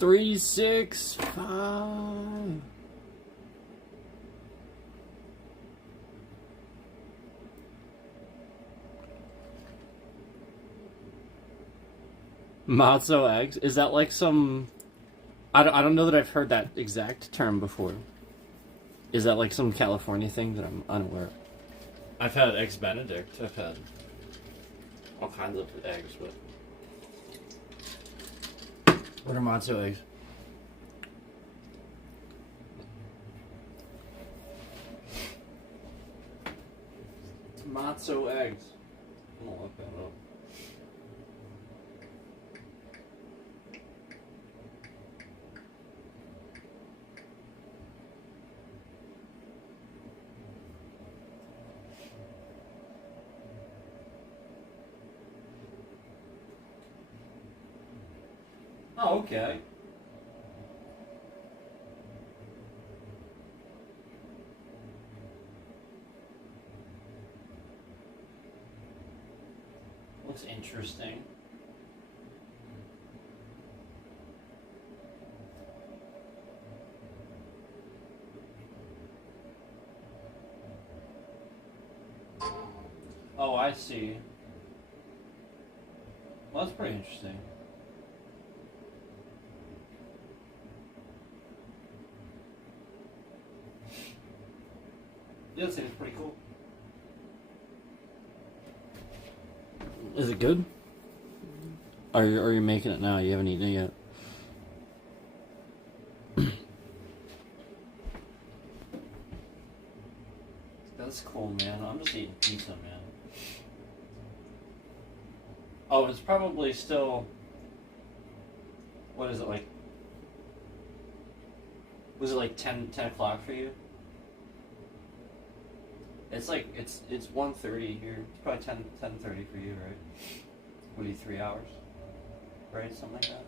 365. Matzo eggs? Is that like some... I don't know that I've heard that exact term before. Is that like some California thing that I'm unaware of? I've had eggs Benedict. I've had all kinds of eggs, but... What are matzo eggs? Matzo eggs. I'm gonna look that up. Oh, okay. Looks interesting. Oh, I see. Well, that's pretty interesting. Yeah, that seems pretty cool. Is it good? Are you making it now? You haven't eaten it yet. That's cool, man. I'm just eating pizza, man. Oh, it's probably still... What is it, like... Was it like 10 o'clock for you? It's like, it's 1:30 here. It's probably 10:30 for you, right? What are you, 3 hours? Right? Something like that?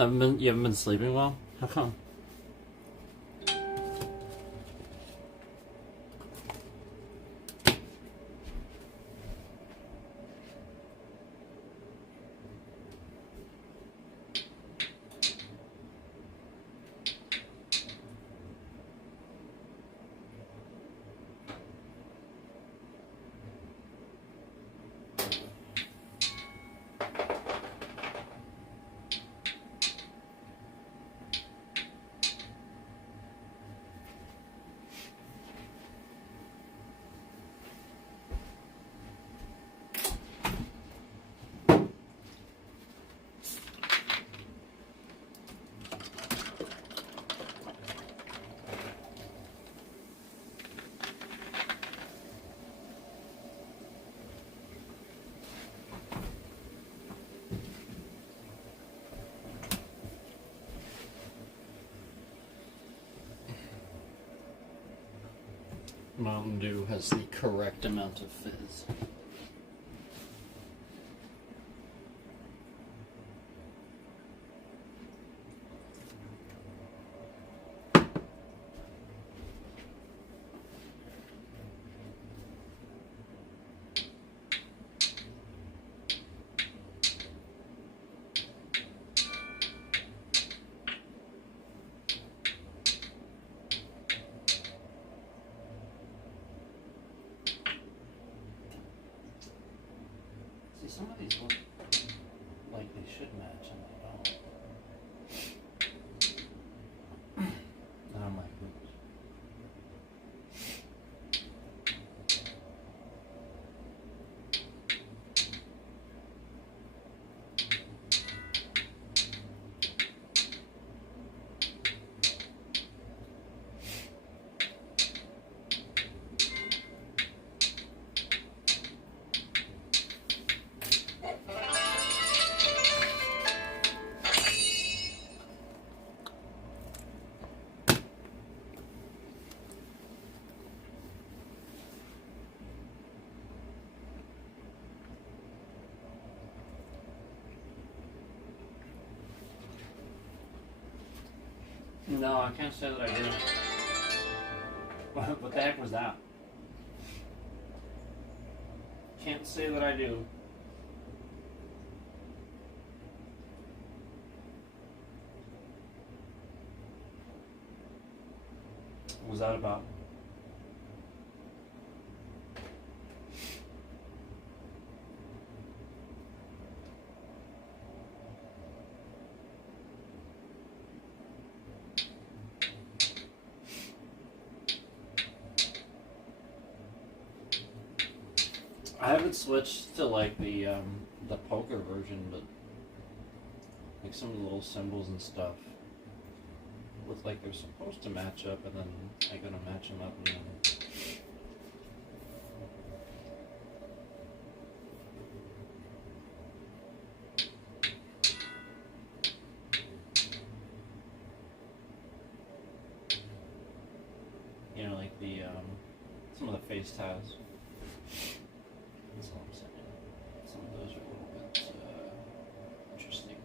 You haven't been sleeping well? How come? Mountain Dew has the correct amount of fizz. Some of these look like they should match and they don't. And I'm like, oops. No, I can't say that I do. What the heck was that? Can't say that I do. What was that about? I haven't switched to like the poker version, but like some of the little symbols and stuff look like they're supposed to match up, and then I gotta match them up, and then you know, like the some of the face tiles. That's all I'm saying. Some of those are a little bit interesting.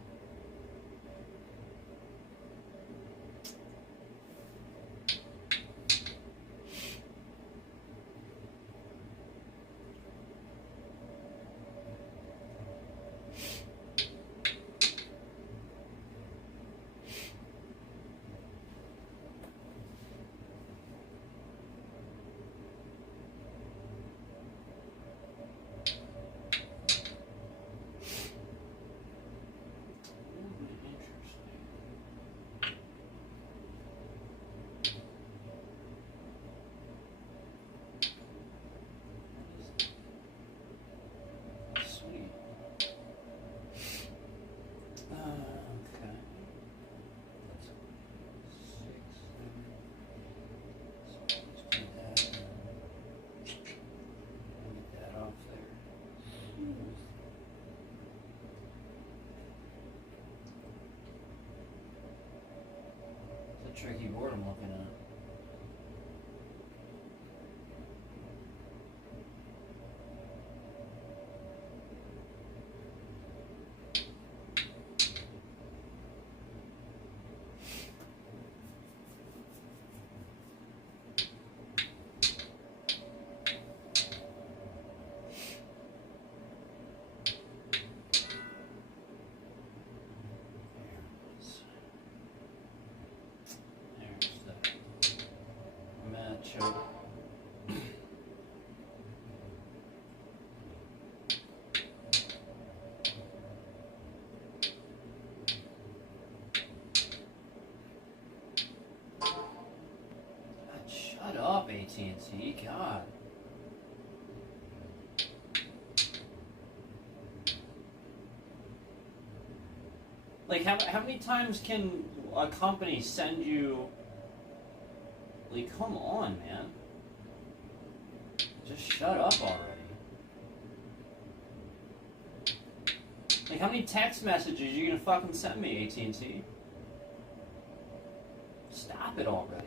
Tricky board I'm looking at. Shut up, AT&T. God. Like, how many times can a company send you... Like, come on, man. Just shut up already. Like, how many text messages are you gonna fucking send me, AT&T? Stop it already.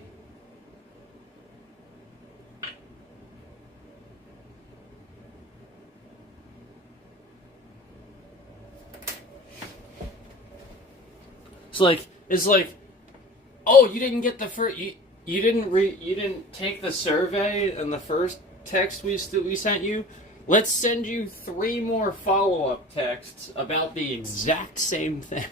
It's like, oh, you didn't get the first, you didn't take the survey and the first text we sent you. Let's send you 3 more follow-up texts about the exact same thing.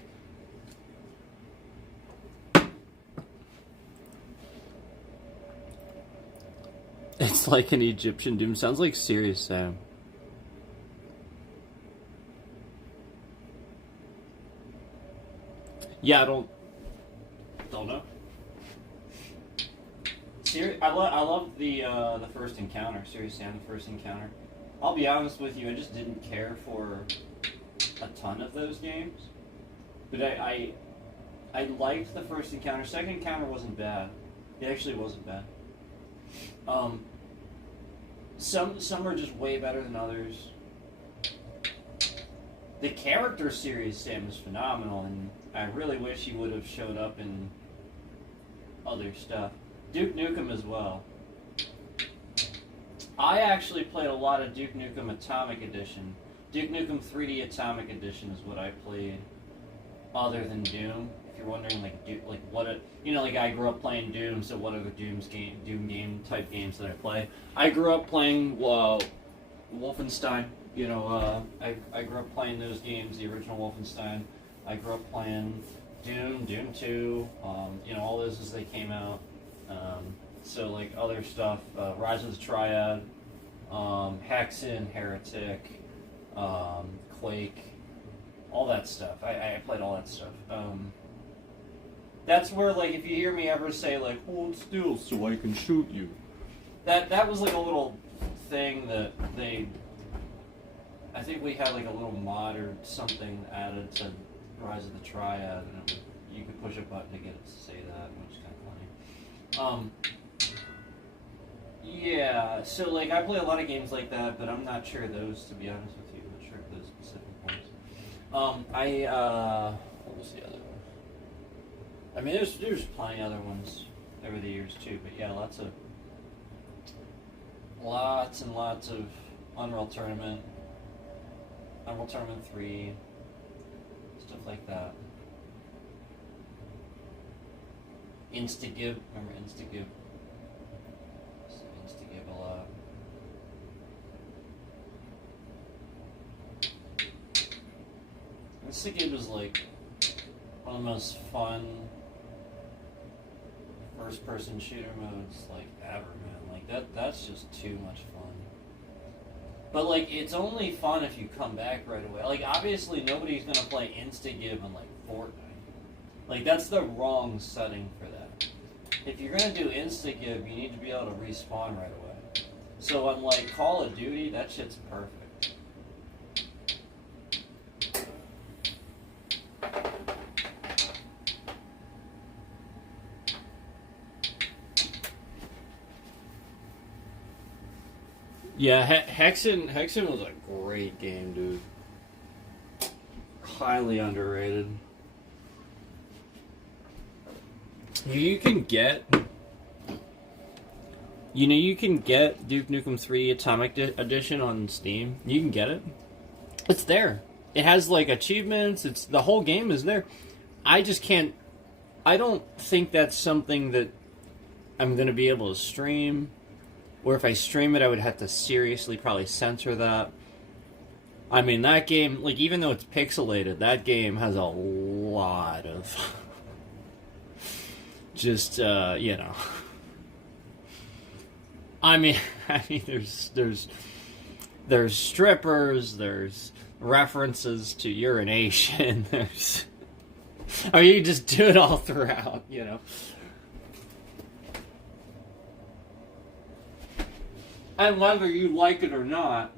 It's like an Egyptian doom. Sounds like Serious Sam. Yeah, I don't know. I love the first encounter, Serious Sam, the first encounter. I'll be honest with you, I just didn't care for a ton of those games, but I liked the first encounter. Second encounter wasn't bad. It actually wasn't bad. Some are just way better than others. The character Serious Sam is phenomenal, and I really wish he would have showed up in other stuff. Duke Nukem as well. I actually played a lot of Duke Nukem Atomic Edition. Duke Nukem 3D Atomic Edition is what I played, other than Doom. if you're wondering, like, like what a, you know, like I grew up playing Doom, so what are the Doom game type games that I play? I grew up playing Wolfenstein. You know, I grew up playing those games, the original Wolfenstein. I grew up playing Doom 2, you know, all those as they came out. So, like, other stuff, Rise of the Triad, Hexen, Heretic, Quake, all that stuff. I played all that stuff. That's where, like, if you hear me ever say, like, hold still so I can shoot you, that was, like, a little thing that I think we had, like, a little mod or something added to Rise of the Triad, and you could push a button to get it to say that, which is kind of funny. Yeah, so, like, I play a lot of games like that, but I'm not sure of those, to be honest with you. I'm not sure of those specific ones. What was the other one? I mean, there's plenty other ones over the years, too, but yeah, lots and lots of Unreal Tournament 3, stuff like that. Instagib, remember Instagib? Instagib a lot. Instagib is like one of the most fun first-person shooter modes like ever, man. Like that's just too much fun. But like it's only fun if you come back right away. Like obviously nobody's gonna play Instagib in like Fortnite. Like that's the wrong setting for that. If you're gonna do Instagib, you need to be able to respawn right away. So on like Call of Duty, that shit's perfect. Yeah, Hexen was a great game, dude. Highly underrated. You can get Duke Nukem 3 Atomic Edition on Steam. You can get it. It's there. It has like achievements. It's the whole game is there. I just can't. I don't think that's something that I'm going to be able to stream. Or if I stream it, I would have to seriously probably censor that. I mean, that game, like, even though it's pixelated, that game has a lot of just, you know. I mean, there's strippers, there's references to urination, there's... I mean, you just do it all throughout, you know. And whether you like it or not,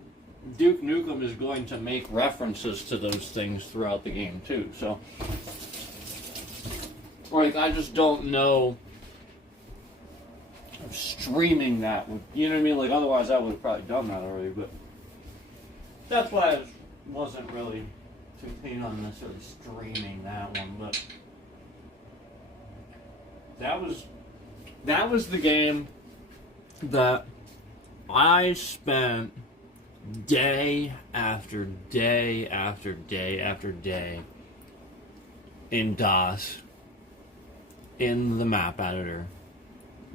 Duke Nukem is going to make references to those things throughout the game, too. So, like, I just don't know if streaming that would, you know what I mean? Like, otherwise I would have probably done that already, but that's why I wasn't really too keen on necessarily streaming that one, but that was the game that I spent day after day after day after day in DOS, in the map editor,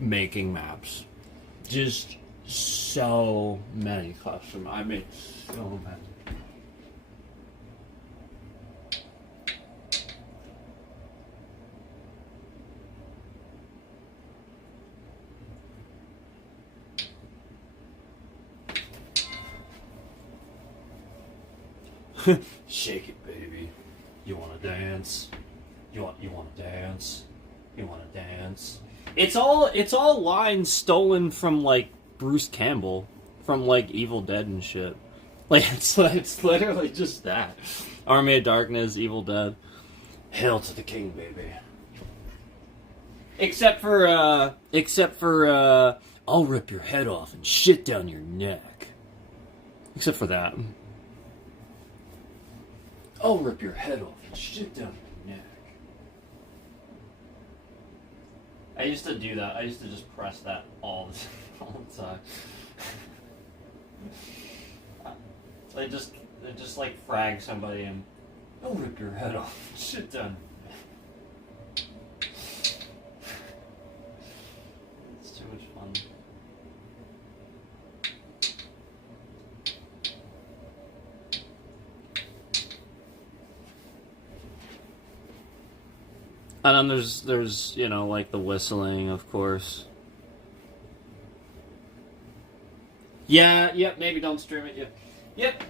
making maps. Just so many custom. I made so many. Shake it, baby. You wanna dance? You wanna dance? You wanna dance? It's all lines stolen from like Bruce Campbell from like Evil Dead and shit. Like it's literally just that. Army of Darkness, Evil Dead. Hail to the king, baby. Except for I'll rip your head off and shit down your neck. Except for that. I'll rip your head off and shit down your neck. I used to do that. I used to just press that all the time. They just like frag somebody and I'll rip your head off and shit down your neck. And then there's like the whistling, of course. Yeah, yep, maybe don't stream it, yep.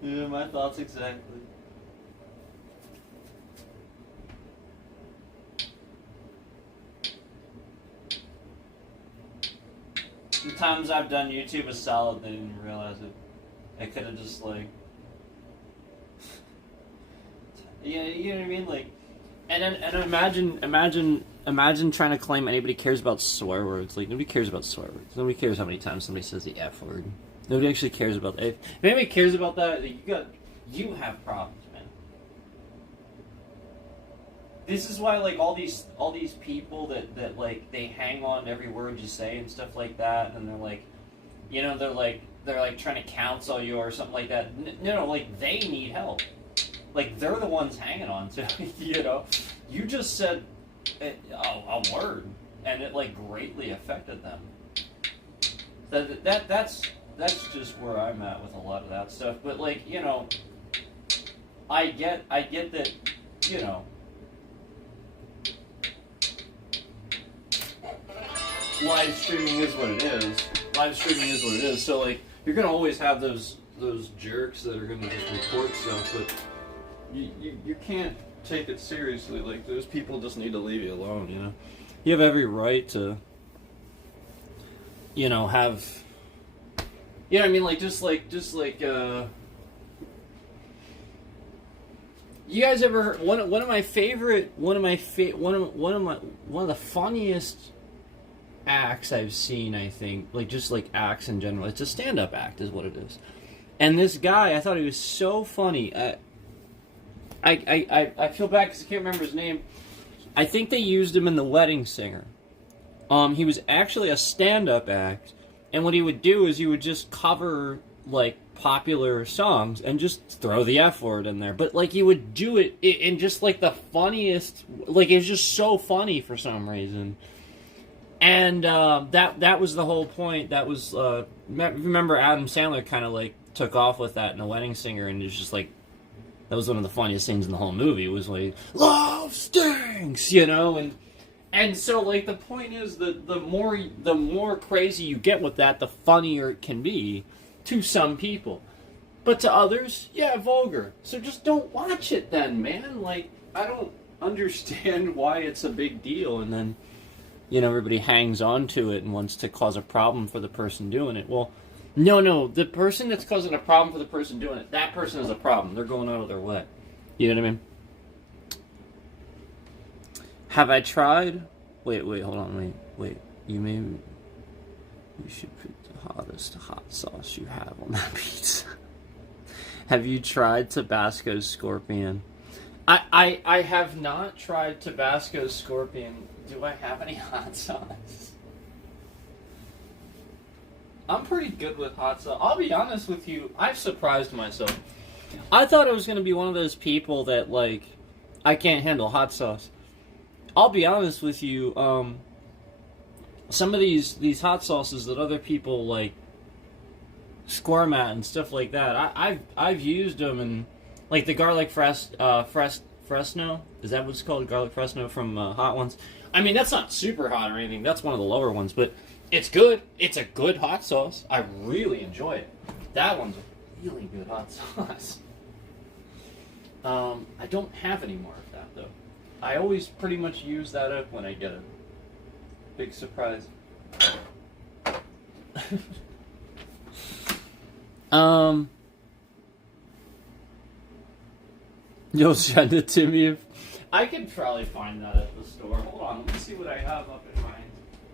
Yeah, my thoughts exactly. The times I've done YouTube a solid, they didn't realize it. I could have just like, yeah, you know what I mean, like, and imagine trying to claim anybody cares about swear words. Like, nobody cares about swear words. Nobody cares how many times somebody says the F word. Nobody actually cares about that. If anybody cares about that, you have problems, man. This is why, like, all these people that like they hang on to every word you say and stuff like that, and they're like, they're like trying to counsel you or something like that. No, like they need help. Like they're the ones hanging on to, You just said a word, and it like greatly affected them. That's just where I'm at with a lot of that stuff. But like, I get that, live streaming is what it is. Live streaming is what it is. So like, you're gonna always have those jerks that are gonna just report stuff, but you can't take it seriously. Like, those people just need to leave you alone. You have every right to, have. You know what I mean? Like, just like, you guys ever heard one of the funniest acts I've seen, I think, like, just like acts in general. It's a stand-up act is what it is. And this guy, I thought he was so funny. I feel bad because I can't remember his name. I think they used him in The Wedding Singer. He was actually a stand-up act, and what he would do is he would just cover, like, popular songs and just throw the F word in there. But, like, he would do it in just, like, the funniest... Like, it was just so funny for some reason. And that was the whole point. That was... remember Adam Sandler kind of, like, took off with that in The Wedding Singer, and it was just, like... That was one of the funniest things in the whole movie. It was like, love stinks, And so, like, the point is that the more crazy you get with that, the funnier it can be to some people. But to others, yeah, vulgar. So just don't watch it then, man. Like, I don't understand why it's a big deal. And then, everybody hangs on to it and wants to cause a problem for the person doing it. Well, no, the person that's causing a problem for the person doing it, that person is a problem. They're going out of their way. You know what I mean? Have I tried? Wait, hold on, wait. You should put the hottest hot sauce you have on that pizza. Have you tried Tabasco Scorpion? I have not tried Tabasco Scorpion. Do I have any hot sauce? I'm pretty good with hot sauce. I'll be honest with you, I've surprised myself. I thought I was going to be one of those people that, like, I can't handle hot sauce. I'll be honest with you, some of these hot sauces that other people, like, squirm at and stuff like that, I've used them, and, like, the garlic Fresno, is that what it's called? Garlic Fresno from Hot Ones? I mean, that's not super hot or anything, that's one of the lower ones, but it's good. It's a good hot sauce. I really enjoy it. That one's a really good hot sauce. I don't have any more of that, though. I always pretty much use that up when I get a big surprise. You'll send it to me if... I could probably find that at the store. Hold on, let me see what I have up in my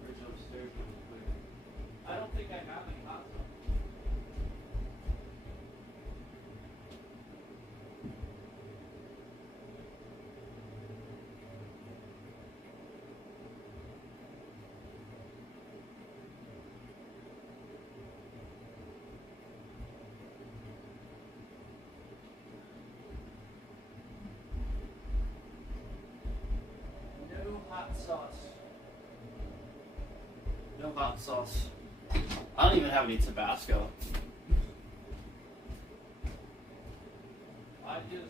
fridge upstairs. I don't think I have any hot sauce. No hot sauce. I don't even have any Tabasco. I just,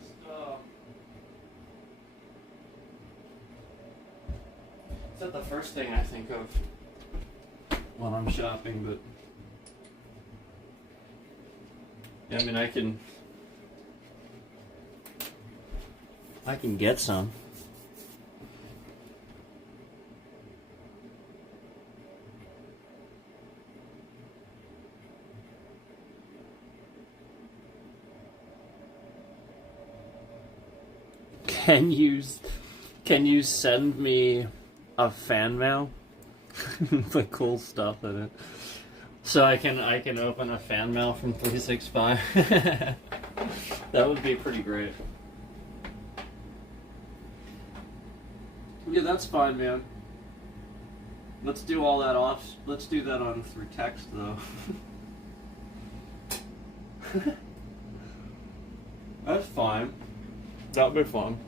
it's not the first thing I think of when I'm shopping, but yeah, I mean, I can get some. Can you send me a fan mail with cool stuff in it? So I can open a fan mail from 365. That would be pretty great. Yeah, that's fine, man. Let's do all that off. Let's do that on through text, though. That's fine. That'll be fun.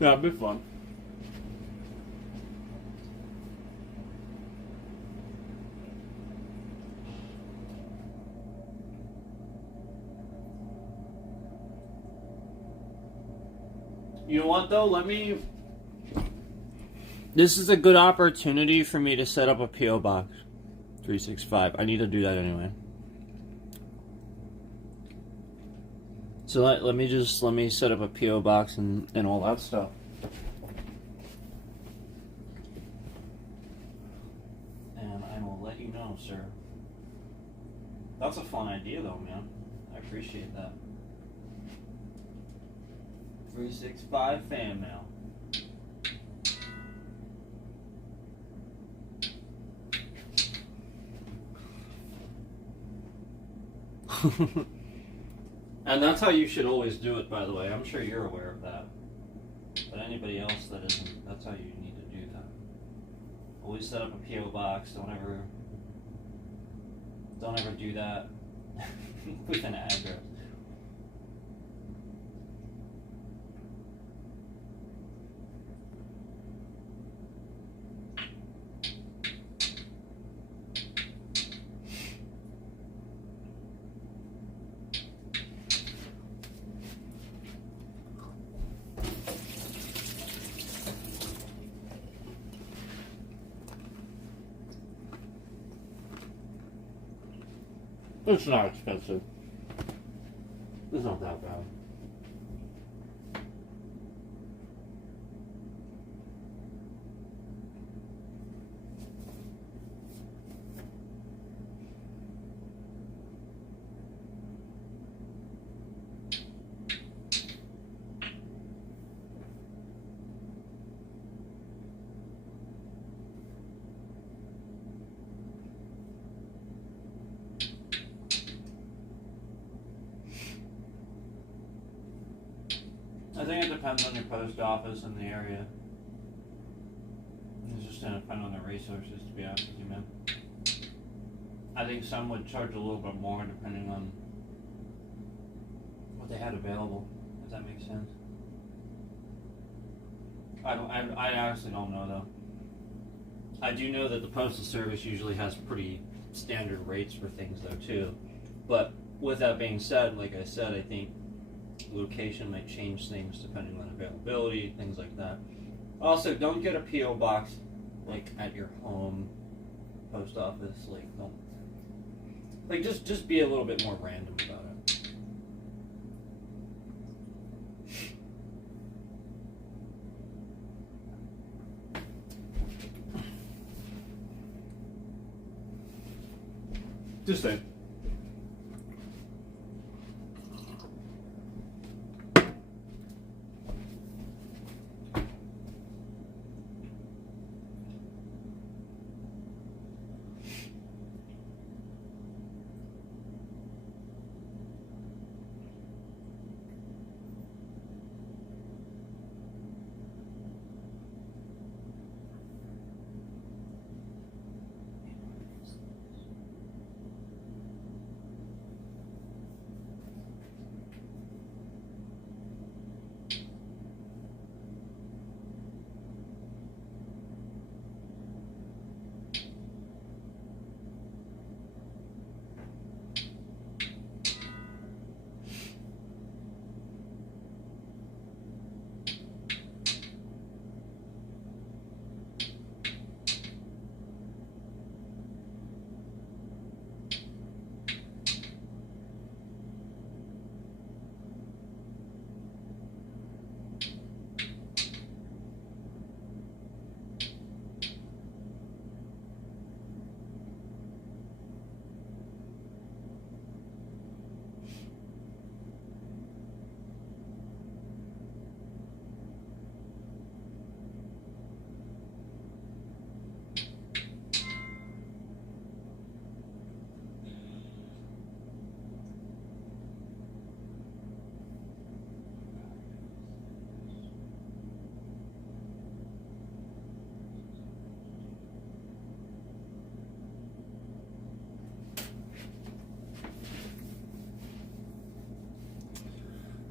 That'd be fun. You know what, though? This is a good opportunity for me to set up a P.O. Box 365. I need to do that anyway. So let me set up a P.O. Box and all that stuff. And I will let you know, sir. That's a fun idea, though, man. I appreciate that. 365 fan mail. And that's how you should always do it, by the way. I'm sure you're aware of that. But anybody else that isn't, that's how you need to do that. Always set up a P.O. box. Don't ever do that with an address. It's not expensive. It's not that bad. I think it depends on your post office and the area. It's just going to depend on their resources, to be honest with you, man. I think some would charge a little bit more depending on what they had available, if that makes sense. I honestly don't know, though. I do know that the Postal Service usually has pretty standard rates for things, though, too. But with that being said, like I said, I think location might change things depending on availability, things like that. Also, don't get a P.O. box like at your home post office. Like, don't. Like, just be a little bit more random about it. Just saying.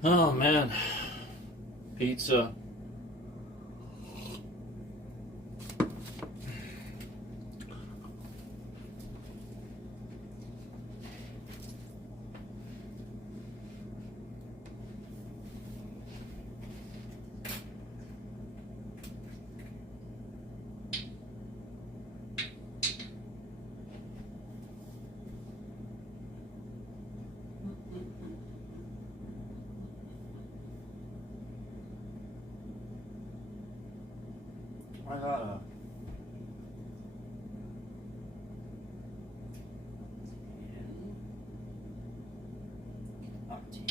Oh man, pizza. I gotta. Up 10.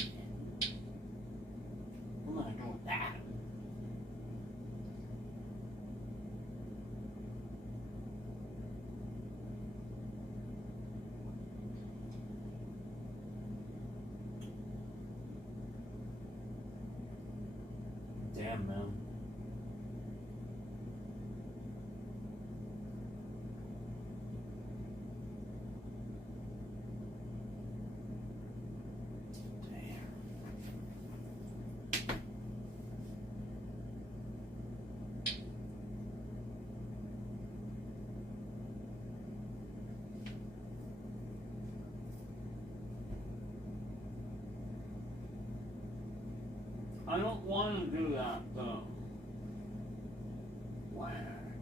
I'm gonna go with that. Damn, man. I don't want to do that though. Where?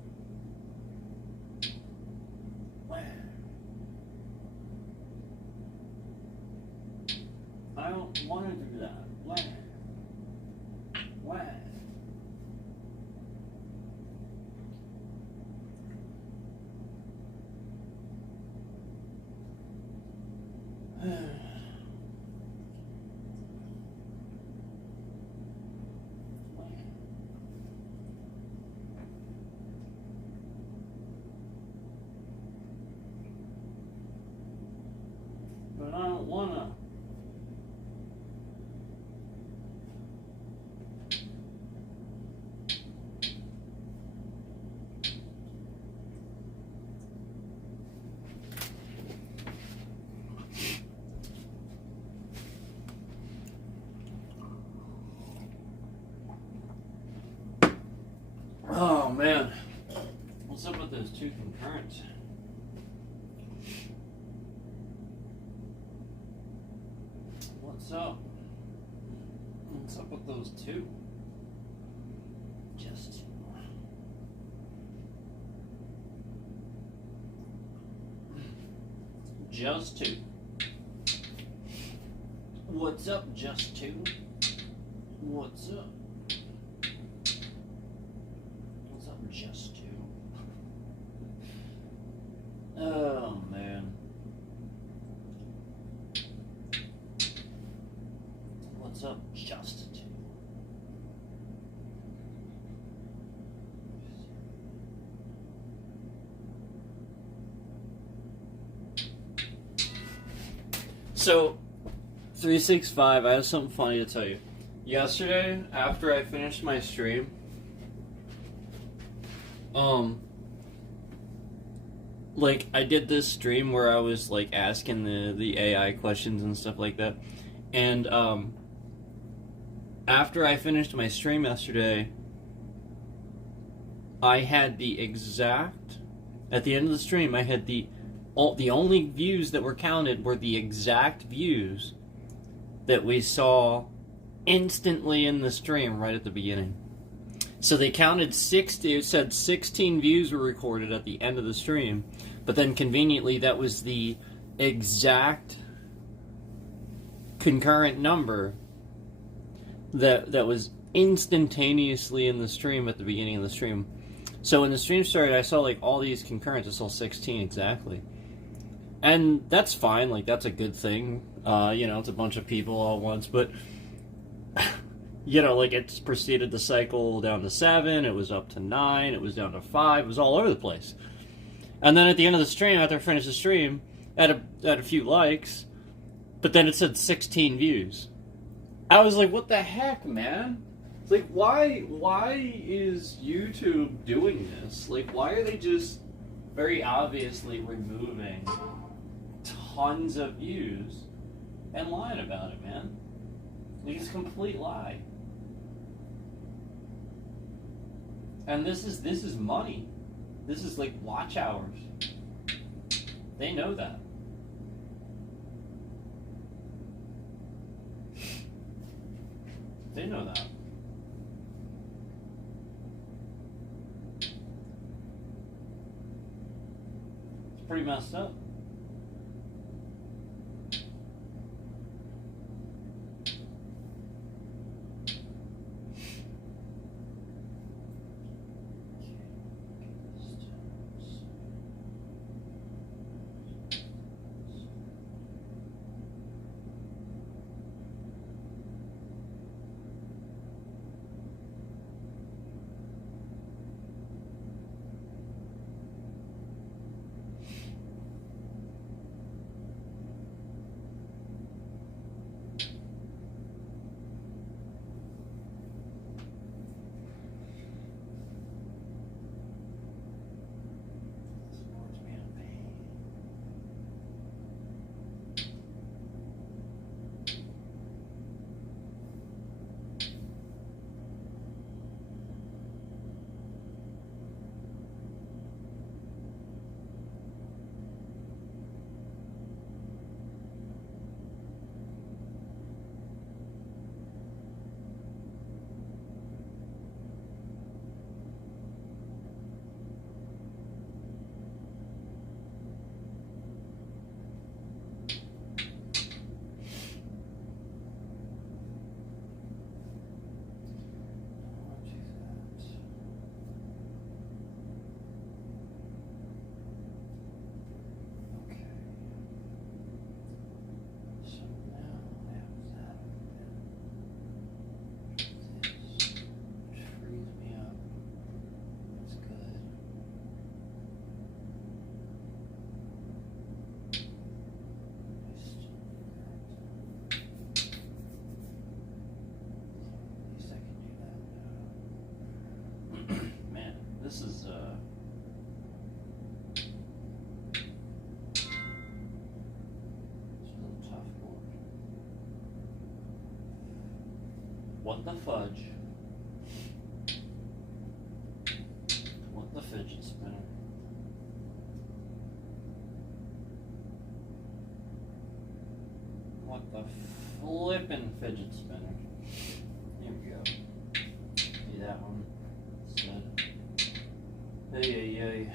I don't want to do that. Where? But I don't wanna. Oh man, what's up with those two concurrents? What's up? What's up with those two? Just two. Just two. What's up, just two? What's up? What's up, just two? Oh man. What's up, just two? So, 365, I have something funny to tell you. Yesterday, after I finished my stream, like, I did this stream where I was, like, asking the AI questions and stuff like that, and, after I finished my stream yesterday, I had the exact, at the end of the stream, I had the only views that were counted were the exact views that we saw instantly in the stream right at the beginning. So they counted 60, it said 16 views were recorded at the end of the stream, but then conveniently that was the exact concurrent number that was instantaneously in the stream at the beginning of the stream. So when the stream started, I saw like all these concurrents. I saw 16 exactly. And that's fine, like that's a good thing. It's a bunch of people all at once, but like it's proceeded to cycle down to 7, it was up to 9, it was down to 5, it was all over the place. And then at the end of the stream, after I finished the stream, I had a few likes, but then it said 16 views. I was like, what the heck, man? It's like, why is YouTube doing this? Like, why are they just very obviously removing tons of views and lying about it, man? Like, it's a complete lie. And this is money. This is like watch hours. They know that. They know that. It's pretty messed up. This is it's a little tough board. What the fudge? What the fidget spinner? What the flippin' fidget spinner? Here we go. See that one instead. Hey.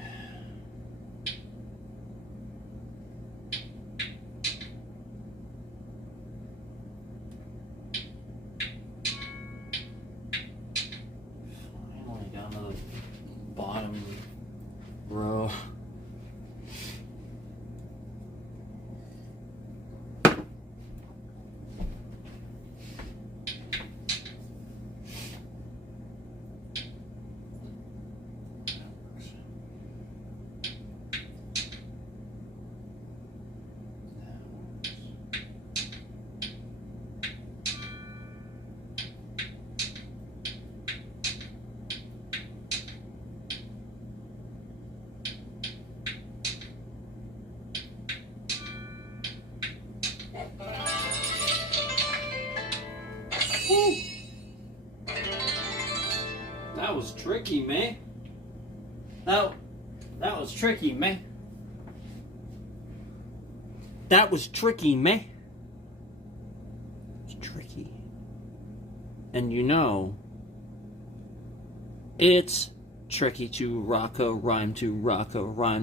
Finally down to the bottom row. Woo. That was tricky, man. That was tricky, man. That was tricky, man. It's tricky. And you know, it's tricky to rock a rhyme,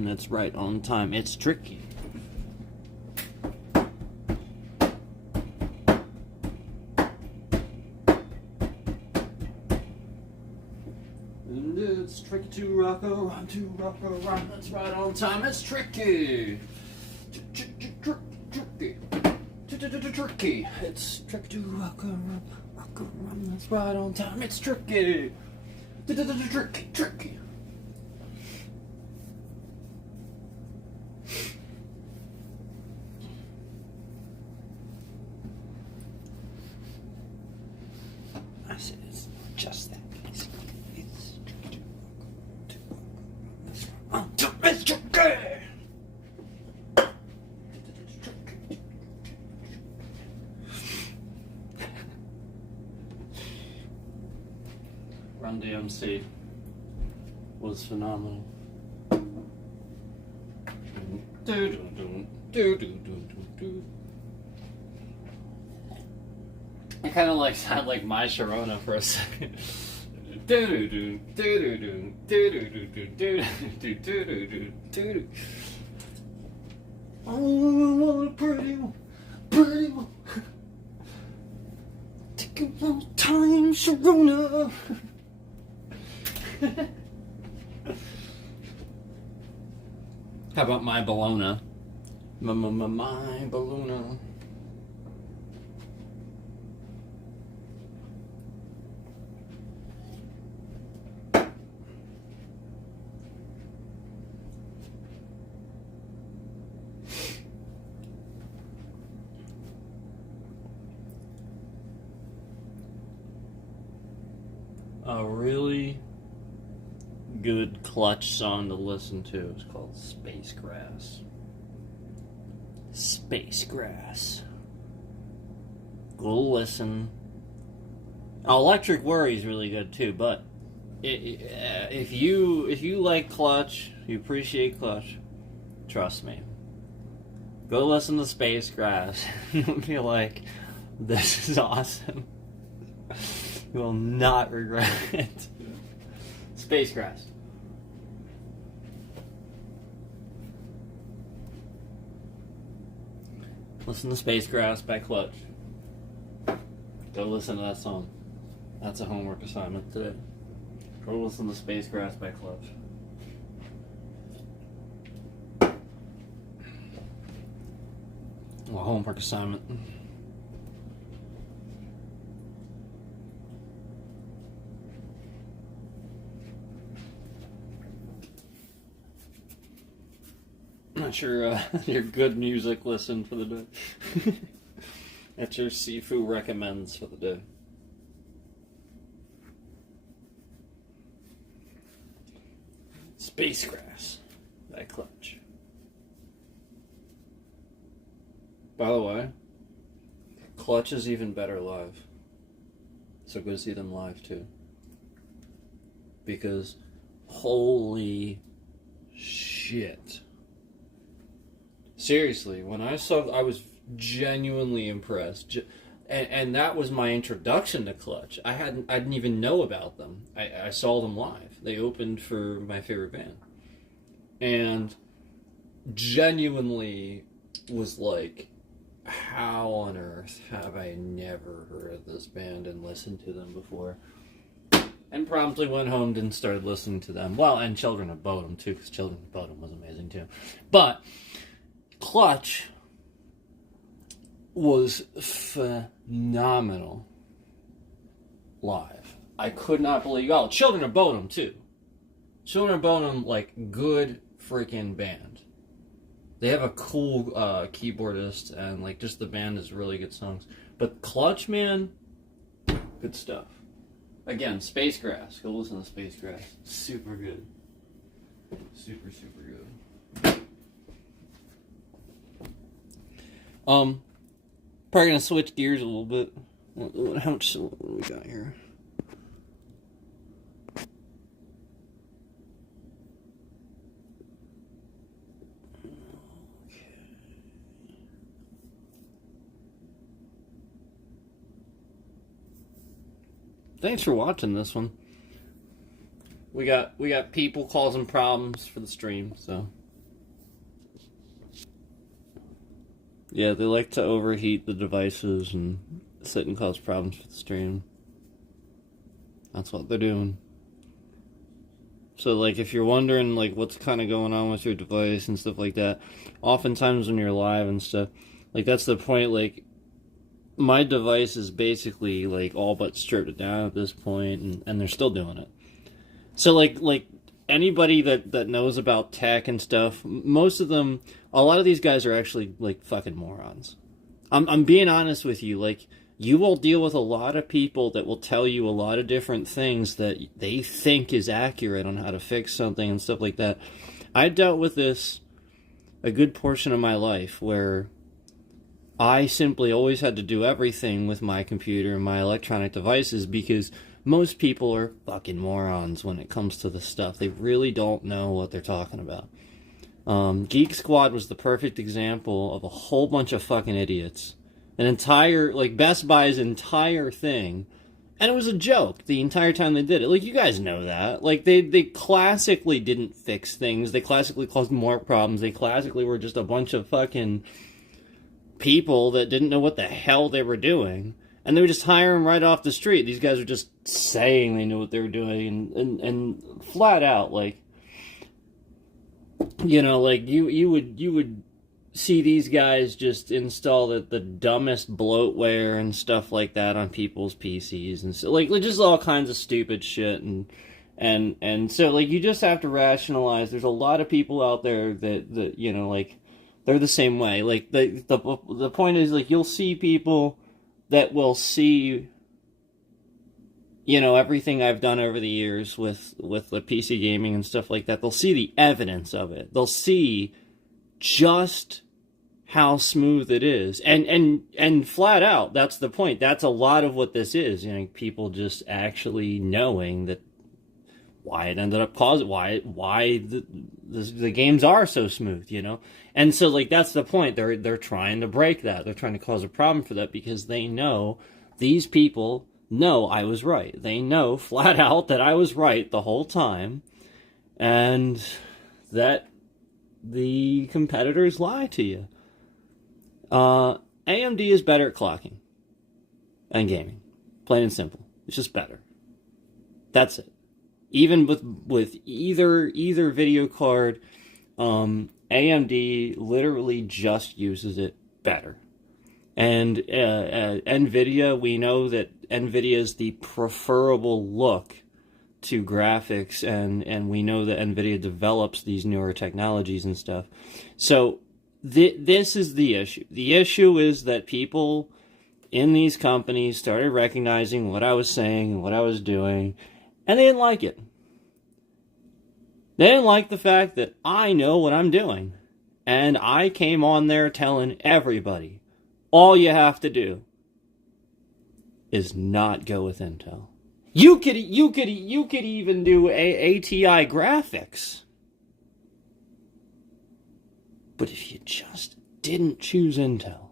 that's right on time. It's tricky. And it's tricky to rock a rhyme, that's right on time. It's tricky. Tricky. It's tricky to rock a rhyme, that's right on time. It's tricky. Tricky. I said it's just that. It's tricky to rock a rhyme, that's right on time. It's tricky. MC was phenomenal. I kind of like sound like My Sharona for a second. Oh, pretty one, pretty one. Take a long time, Sharona. How about My Bologna? My Bologna. A really good Clutch song to listen to is called Space Grass. Space Grass. Go listen. Electric Worry is really good too, but if you like Clutch, you appreciate Clutch, trust me. Go listen to Space Grass. You'll be like, this is awesome. You will not regret it. Space Grass. Listen to Space Grass by Clutch. Go listen to that song. That's a homework assignment today. Go listen to Space Grass by Clutch. Well, homework assignment. That's your good music listen for the day. That's your Sifu recommends for the day. Space Grass by Clutch. By the way, Clutch is even better live. So go see them live too. Because holy shit. Seriously, when I saw, I was genuinely impressed, and that was my introduction to Clutch. I didn't even know about them. I saw them live. They opened for my favorite band, and genuinely was like, how on earth have I never heard of this band and listened to them before? And promptly went home and started listening to them. Well, and Children of Bodom too, because Children of Bodom was amazing too. But Clutch was phenomenal live. I could not believe. Oh, Children of Bodom too. Children of Bodom, like, good freaking band. They have a cool keyboardist, and like just the band is really good songs. But Clutch, man, good stuff. Again, Space Grass. Go listen to Space Grass. Super good. Super good. Probably gonna switch gears a little bit. How much what do we got here? Thanks for watching this one. We got people causing problems for the stream, so. Yeah, they like to overheat the devices and sit and cause problems for the stream. That's what they're doing. So, like, if you're wondering, like, what's kind of going on with your device and stuff like that, oftentimes when you're live and stuff, like, that's the point, like, my device is basically, like, all but stripped down at this point, and they're still doing it. So, like anybody that knows about tech and stuff, most of them, a lot of these guys are actually, like, fucking morons. I'm being honest with you. Like, you will deal with a lot of people that will tell you a lot of different things that they think is accurate on how to fix something and stuff like that. I dealt with this a good portion of my life where I simply always had to do everything with my computer and my electronic devices because most people are fucking morons when it comes to this stuff. They really don't know what they're talking about. Geek Squad was the perfect example of a whole bunch of fucking idiots. An entire, like, Best Buy's entire thing. And it was a joke the entire time they did it. Like, you guys know that. Like, they classically didn't fix things. They classically caused more problems. They classically were just a bunch of fucking people that didn't know what the hell they were doing. And they would just hire them right off the street. These guys were just saying they knew what they were doing. And flat out, like, you know, like, you would see these guys just install the dumbest bloatware and stuff like that on people's PCs. And so, like, just all kinds of stupid shit. And so, like, you just have to rationalize. There's a lot of people out there that you know, like, they're the same way. Like, the point is, like, you'll see people that will see, you know, everything I've done over the years with the PC gaming and stuff like that. They'll see the evidence of it. They'll see just how smooth it is. And flat out, that's the point. That's a lot of what this is. You know, people just actually knowing that why it ended up causing, why the games are so smooth, you know? And so, like, that's the point. They're trying to break that. They're trying to cause a problem for that because they know, these people know I was right. They know flat out that I was right the whole time, and that the competitors lie to you. AMD is better at clocking and gaming. Plain and simple. It's just better. That's it. Even with either video card, AMD literally just uses it better. And NVIDIA, we know that NVIDIA is the preferable look to graphics, and we know that NVIDIA develops these newer technologies and stuff. So this is the issue. The issue is that people in these companies started recognizing what I was saying and what I was doing, and they didn't like it. They didn't like the fact that I know what I'm doing. And I came on there telling everybody, all you have to do is not go with Intel. You could even do ATI graphics. But if you just didn't choose Intel,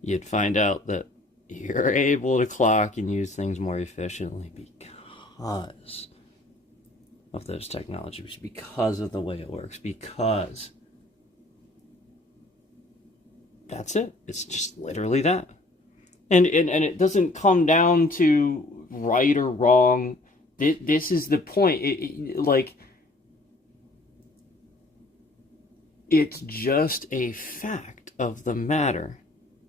you'd find out that you're able to clock and use things more efficiently because of those technologies, because of the way it works, because that's it. It's just literally that. And it doesn't come down to right or wrong. This is the point. Like, it's just a fact of the matter.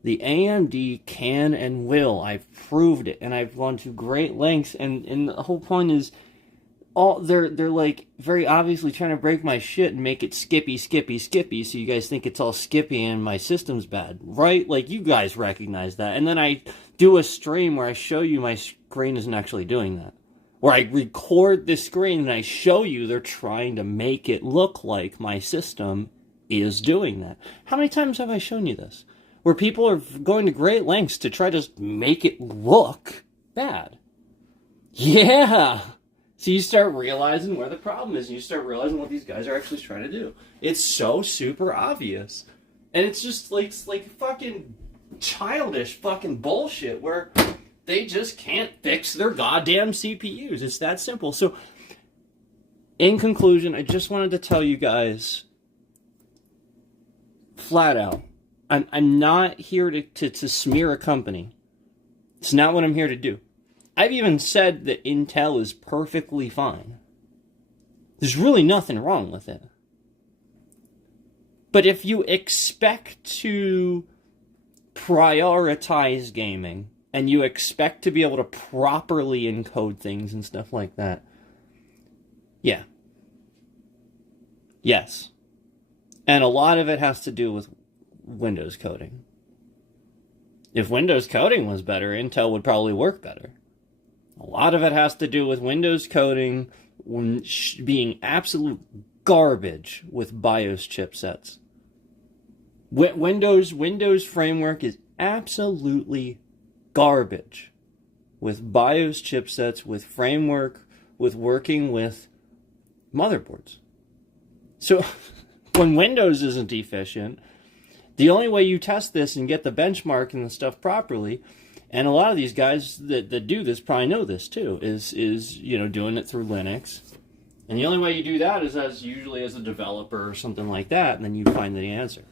The AMD can and will. I've proved it, and I've gone to great lengths. And the whole point is, they're like very obviously trying to break my shit and make it skippy, so you guys think it's all skippy and my system's bad, right? Like, you guys recognize that. And then I do a stream where I show you my screen isn't actually doing that. Where I record the screen and I show you they're trying to make it look like my system is doing that. How many times have I shown you this? Where people are going to great lengths to try to make it look bad. Yeah! So you start realizing where the problem is, and you start realizing what these guys are actually trying to do. It's so super obvious. And it's just like fucking childish fucking bullshit where they just can't fix their goddamn CPUs. It's that simple. So, in conclusion, I just wanted to tell you guys, flat out, I'm not here to smear a company. It's not what I'm here to do. I've even said that Intel is perfectly fine. There's really nothing wrong with it. But if you expect to prioritize gaming, and you expect to be able to properly encode things and stuff like that, yeah. Yes. And a lot of it has to do with Windows coding. If Windows coding was better, Intel would probably work better. A lot of it has to do with Windows coding being absolute garbage with BIOS chipsets. Windows framework is absolutely garbage with BIOS chipsets, with framework, with working with motherboards. So when Windows isn't efficient, the only way you test this and get the benchmark and the stuff properly, and a lot of these guys that do this probably know this too, is doing it through Linux. And the only way you do that is usually as a developer or something like that, and then you find the answer.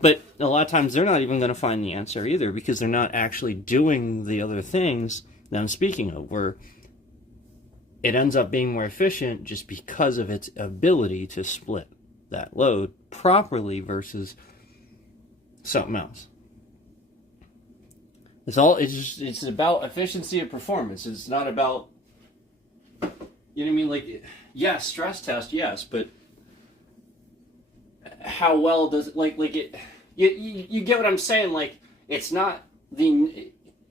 But a lot of times they're not even going to find the answer either, because they're not actually doing the other things that I'm speaking of, where it ends up being more efficient just because of its ability to split that load properly versus something else. It's about efficiency of performance. It's not about, you know what I mean? Like, yes, stress test, yes, but how well does it, like it, you get what I'm saying? Like, it's not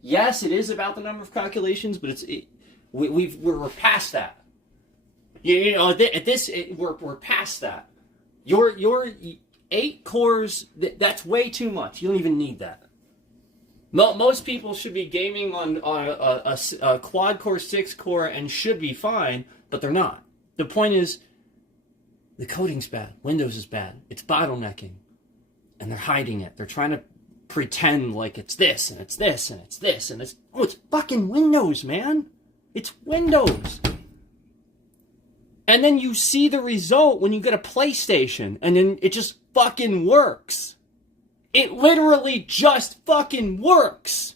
yes, it is about the number of calculations, but we're past that. We're past that. Your 8 cores, that's way too much. You don't even need that. Most people should be gaming on a quad core, 6 core, and should be fine, but they're not. The point is, the coding's bad. Windows is bad. It's bottlenecking. And they're hiding it. They're trying to pretend like it's this, and it's this, and it's this, and it's... Oh, it's fucking Windows, man! It's Windows! And then you see the result when you get a PlayStation, and then it just fucking works. It literally just fucking works.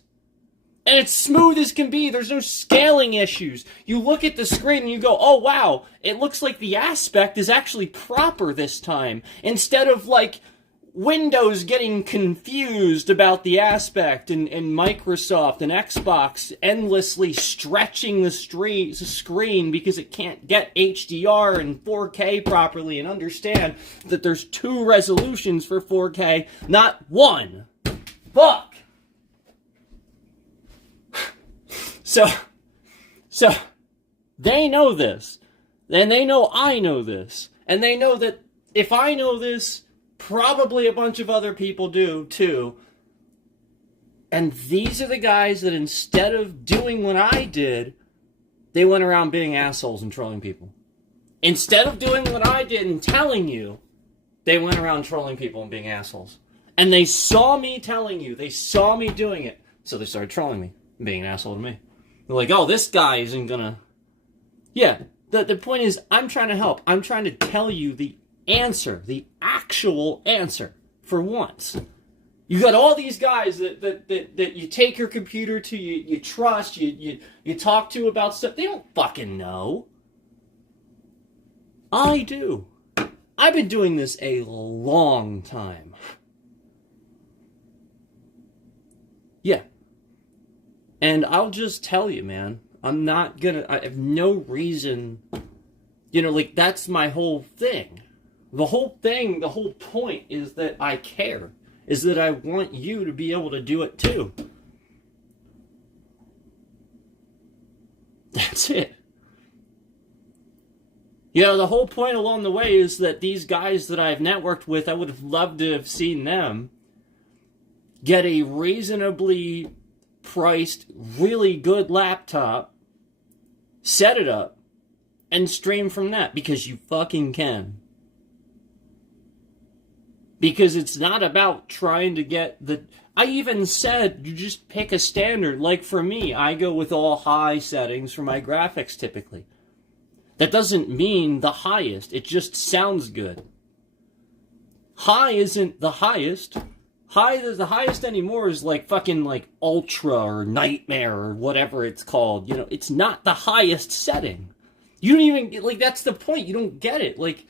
And it's smooth as can be. There's no scaling issues. You look at the screen and you go, oh wow, it looks like the aspect is actually proper this time. Instead of like Windows getting confused about the aspect and Microsoft and Xbox endlessly stretching the screen because it can't get HDR and 4K properly and understand that there's 2 resolutions for 4K, not 1. Fuck! So they know this, and they know I know this, and they know that if I know this, probably a bunch of other people do too. And these are the guys that instead of doing what I did, they went around being assholes and trolling people. Instead of doing what I did and telling you, they went around trolling people and being assholes. And they saw me telling you, they saw me doing it, so they started trolling me and being an asshole to me. They're like, oh, this guy isn't gonna... Yeah, the point is, I'm trying to help. I'm trying to tell you the answer, the actual answer, for once. You got all these guys that you take your computer to, you trust, you talk to about stuff. They don't fucking know. I do. I've been doing this a long time. Yeah. And I'll just tell you, man, I have no reason, like, that's my whole thing. The whole point is that I care, is that I want you to be able to do it too. That's it. The whole point along the way is that these guys that I've networked with, I would have loved to have seen them get a reasonably priced, really good laptop, set it up, and stream from that, because you fucking can. Because it's not about trying to get the... I even said you just pick a standard. Like for me, I go with all high settings for my graphics typically. That doesn't mean the highest. It just sounds good. High isn't the highest. The highest anymore is like fucking like Ultra or Nightmare or whatever it's called. It's not the highest setting. You don't even... Like, that's the point. You don't get it. Like...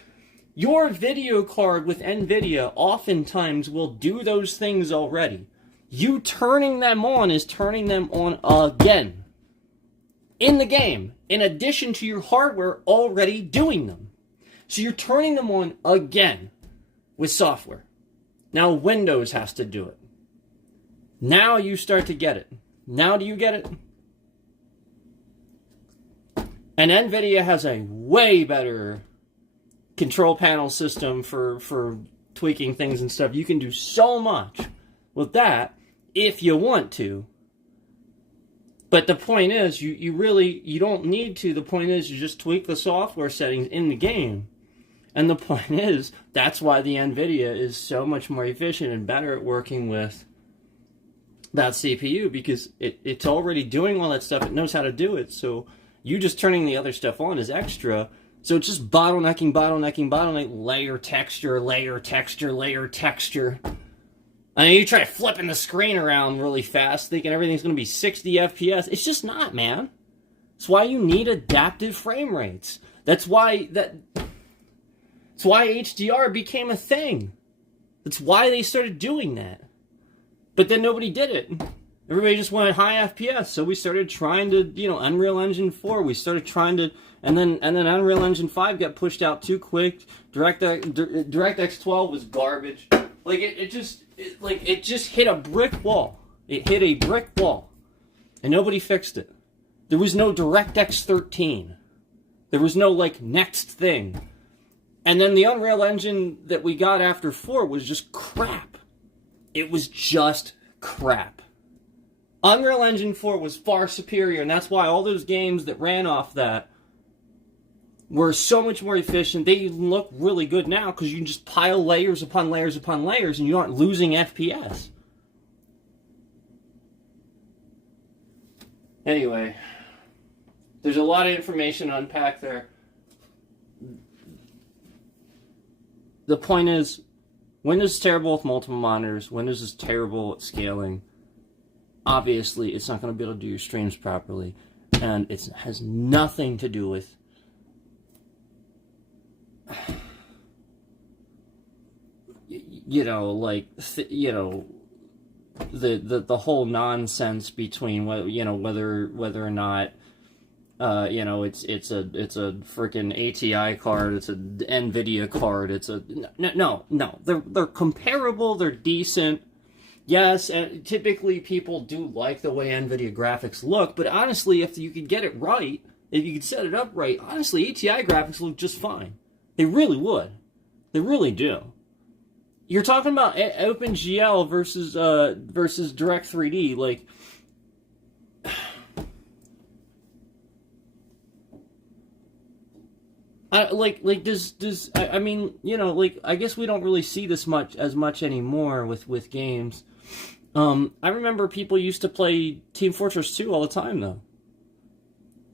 Your video card with NVIDIA oftentimes will do those things already. You turning them on is turning them on again. In the game, in addition to your hardware already doing them. So you're turning them on again with software. Now Windows has to do it. Now you start to get it. Now do you get it? And NVIDIA has a way better control panel system for tweaking things and stuff. You can do so much with that if you want to. But the point is, you don't need to. The point is, you just tweak the software settings in the game. And the point is, that's why the NVIDIA is so much more efficient and better at working with that CPU, because it's already doing all that stuff. It knows how to do it. So you just turning the other stuff on is extra. So it's just bottlenecking, layer texture, layer texture, layer texture. And then you try flipping the screen around really fast, thinking everything's going to be 60 FPS. It's just not, man. That's why you need adaptive frame rates. That's why HDR became a thing. That's why they started doing that. But then nobody did it. Everybody just wanted high FPS, so we started trying to, Unreal Engine 4. We started trying to, and then Unreal Engine 5 got pushed out too quick. DirectX 12 was garbage. Like it just hit a brick wall. It hit a brick wall, and nobody fixed it. There was no DirectX 13. There was no next thing. And then the Unreal Engine that we got after 4 was just crap. It was just crap. Unreal Engine 4 was far superior, and that's why all those games that ran off that were so much more efficient. They even look really good now because you can just pile layers upon layers upon layers and you aren't losing FPS. Anyway, there's a lot of information to unpack there. The point is, Windows is terrible with multiple monitors. Windows is terrible at scaling. Obviously, it's not going to be able to do your streams properly. And it has nothing to do with the whole nonsense between whether or not it's a freaking ATI card, it's a NVIDIA card, it's a no. They're comparable, they're decent. Yes, and typically people do like the way NVIDIA graphics look, but honestly, if you could get it right, if you could set it up right, honestly, ATI graphics look just fine. They really would. They really do. You're talking about OpenGL versus Direct3D, I guess we don't really see this as much anymore with games. I remember people used to play Team Fortress 2 all the time, though.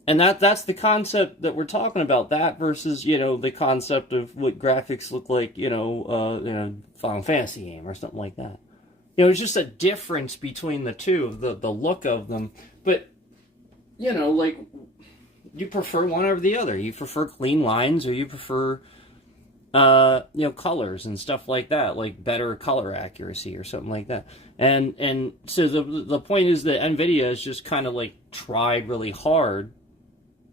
And that's the concept that we're talking about. That versus, the concept of what graphics look like, Final Fantasy game or something like that. It's just a difference between the two, the look of them. But, you prefer one over the other. You prefer clean lines, or you prefer, colors and stuff like that, like better color accuracy or something like that. And so the point is that NVIDIA has just kind of tried really hard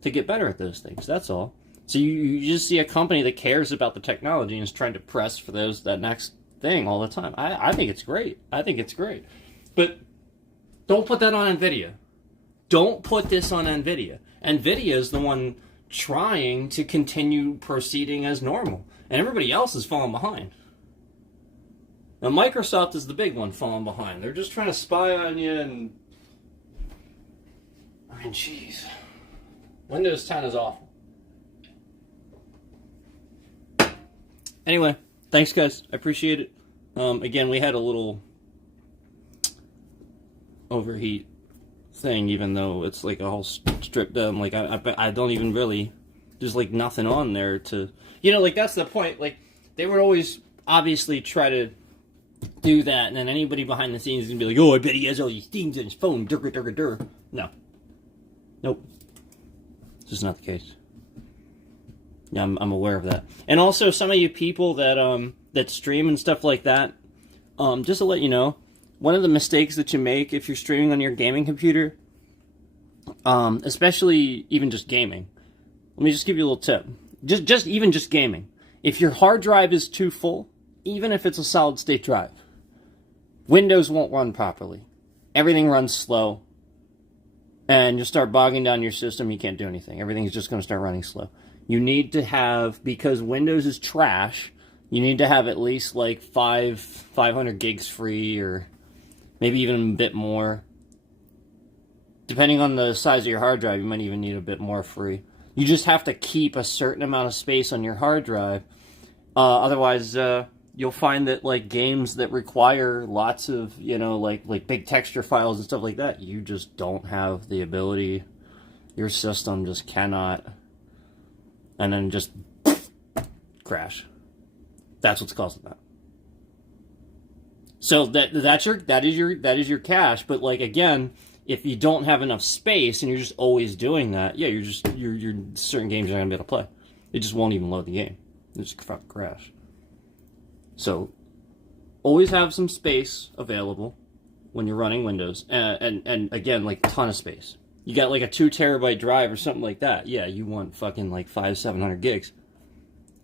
to get better at those things. That's all. So you just see a company that cares about the technology and is trying to press for that next thing all the time. I think it's great. I think it's great. But don't put that on NVIDIA. Don't put this on NVIDIA. NVIDIA is the one trying to continue proceeding as normal. And everybody else is falling behind. Now Microsoft is the big one falling behind. They're just trying to spy on you and... jeez. Windows 10 is awful. Anyway, thanks guys. I appreciate it. Again, we had a little overheat thing, even though it's a whole stripped down. I don't even really... There's nothing on there to... that's the point. They would always obviously try to do that, and then anybody behind the scenes is going to be like, oh, I bet he has all these things on his phone. No. Nope. It's just not the case. Yeah, I'm aware of that. And also, some of you people that stream and stuff like that, just to let you know, one of the mistakes that you make if you're streaming on your gaming computer, especially even just gaming, let me just give you a little tip. Just gaming. If your hard drive is too full, even if it's a solid state drive, Windows won't run properly. Everything runs slow. And you'll start bogging down your system, you can't do anything. Everything's just going to start running slow. You need to have, because Windows is trash, you need to have at least 500 gigs free, or maybe even a bit more. Depending on the size of your hard drive, you might even need a bit more free. You just have to keep a certain amount of space on your hard drive. Otherwise, you'll find that like games that require lots of, like big texture files and stuff like that, you just don't have the ability. Your system just cannot, and then just crash. That's what's causing that. So that is your cache. But like again, if you don't have enough space and you're just always doing that, yeah, you're certain games you're not gonna be able to play. It just won't even load the game. It just fucking crash. So always have some space available when you're running Windows, and again, like a ton of space. You got like a 2 terabyte drive or something like that. Yeah, you want fucking like 700 gigs.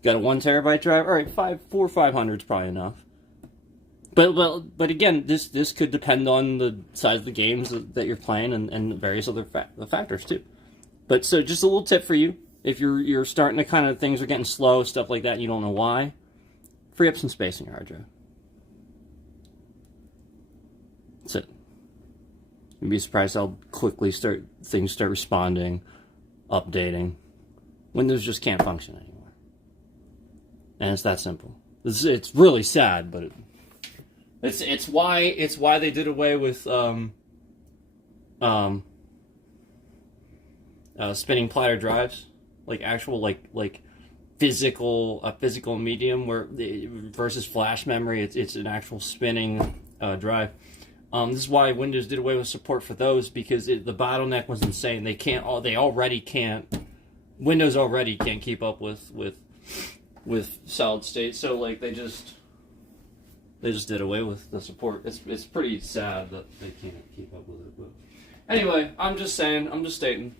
Got a 1 terabyte drive. All right, 400 or 500 is probably enough. But again, this could depend on the size of the games that you're playing and various other factors too. But so just a little tip for you: if you're starting to kind of things are getting slow, stuff like that, and you don't know why, free up some space in your hard drive. That's it. You'd be surprised how quickly things start responding, updating. Windows just can't function anymore, and it's that simple. It's really sad, but it's why they did away with spinning platter drives, like actual like physical medium versus flash memory. It's an actual spinning drive. This is why Windows did away with support for those, because the bottleneck was insane. Windows already can't keep up with solid state. So like they just did away with the support. It's pretty sad that they can't keep up with it. But anyway, I'm just stating.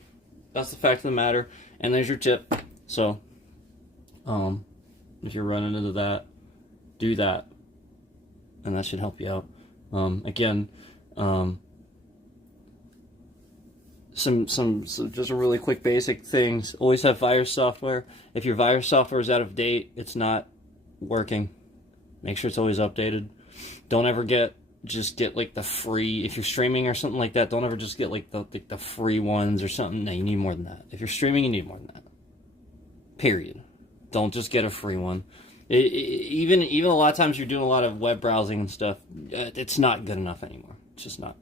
That's the fact of the matter. And there's your tip. So, if you're running into that, do that, and that should help you out. Again, some just a really quick basic things. Always have virus software. If your virus software is out of date, it's not working. Make sure it's always updated. Don't ever get like the free, if you're streaming or something like that, don't ever just get like the free ones or something. No, you need more than that. If you're streaming, you need more than that. Period. Don't just get a free one. Even a lot of times you're doing a lot of web browsing and stuff, it's not good enough anymore. It's just not.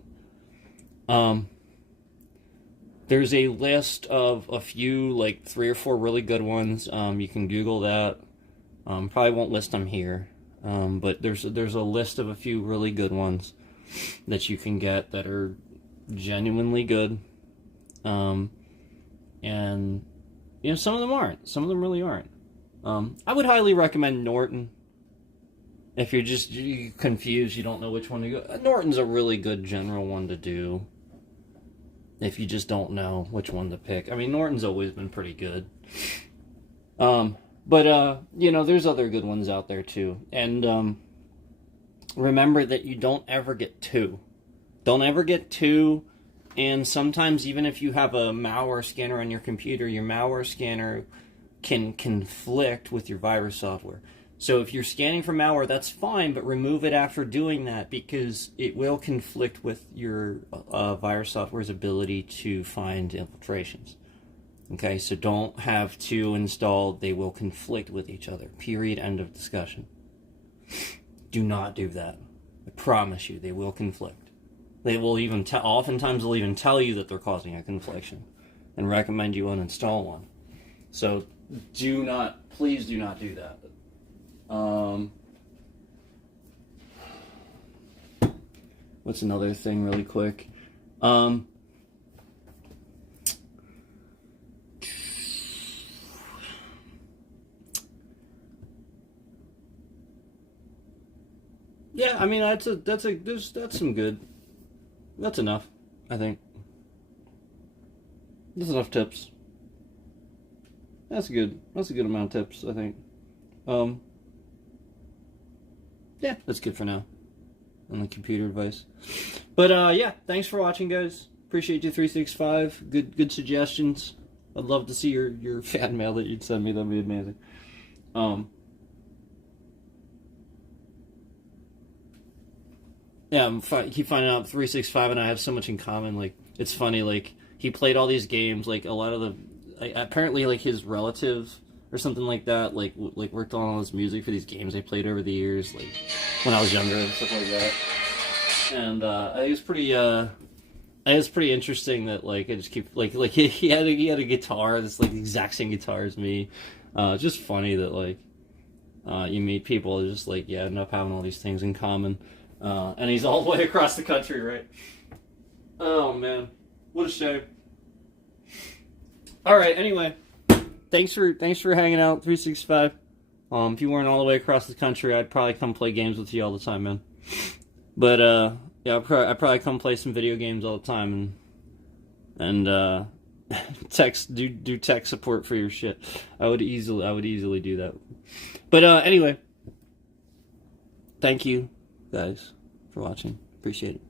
There's a list of a few, like 3 or 4 really good ones. You can Google that. Probably won't list them here. But there's a list of a few really good ones that you can get that are genuinely good. And some of them aren't. Some of them really aren't. I would highly recommend Norton. If you're confused, you don't know which one to go. Norton's a really good general one to do. If you just don't know which one to pick. I mean, Norton's always been pretty good. But there's other good ones out there too. And remember that you don't ever get two. Don't ever get two. And sometimes even if you have a malware scanner on your computer, your malware scanner can conflict with your virus software. So if you're scanning for malware, that's fine, but remove it after doing that, because it will conflict with your virus software's ability to find infiltrations. Okay, so don't have two installed. They will conflict with each other. Period. End of discussion. Do not do that. I promise you, they will conflict. They will even oftentimes they'll even tell you that they're causing a confliction and recommend you uninstall one. So please do not do that. What's another thing really quick? Yeah, I mean that's some good. That's enough, I think. That's enough tips. That's a good amount of tips, I think. Yeah, that's good for now on the computer advice. But yeah, thanks for watching, guys. Appreciate you 365. Good suggestions. I'd love to see your fan mail that you'd send me. That'd be amazing. Yeah, keep finding out 365 and I have so much in common. Like it's funny, like he played all these games, like a lot of apparently like his relatives or something like that, like worked on all his music for these games they played over the years, like when I was younger and stuff like that. And it was pretty interesting that like I just keep like he had a guitar that's like the exact same guitar as me. It's just funny that like you meet people that just like end up having all these things in common. And he's all the way across the country, right? Oh man, what a shame. All right, anyway, thanks for hanging out, 365. If you weren't all the way across the country, I'd probably come play games with you all the time, man. But yeah, I'd probably come play some video games all the time and do tech support for your shit. I would easily do that. But anyway, thank you guys for watching. Appreciate it.